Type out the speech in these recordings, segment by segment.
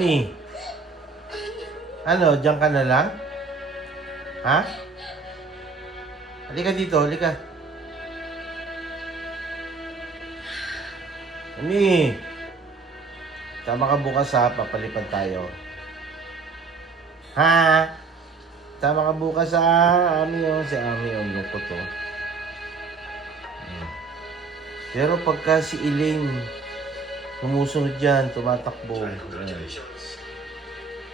Ni, ano, diyan ka na lang? Ha? Halika dito, halika. Ni, tama ka bukas ha, papalipad tayo. Ha? Tama ka bukas ha, Ami oh. Si Ami oh, lungkot oh. Pero pagka si Elaine, sumusunod dyan, tumatakbo.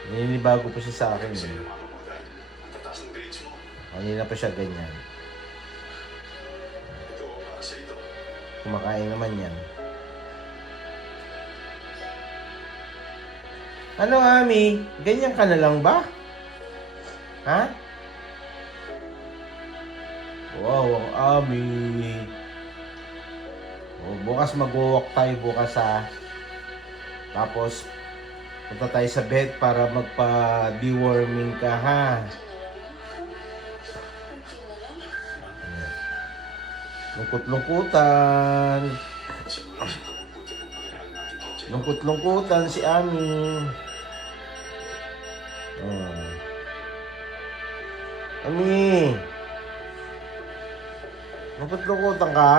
Naninibago pa siya sa akin eh. Kanina pa siya ganyan. Kumakain naman yan. Ano, Ami? Ganyan ka na lang ba? Ha? Wow, ang Ami. Bukas mag-walk tayo bukas ha. Tapos, punta tayo sa bed para magpa-deworming ka ha. Lungkot-lungkutan. Lungkot-lungkutan si Ami. Ami. Lungkot-lungkutan ka?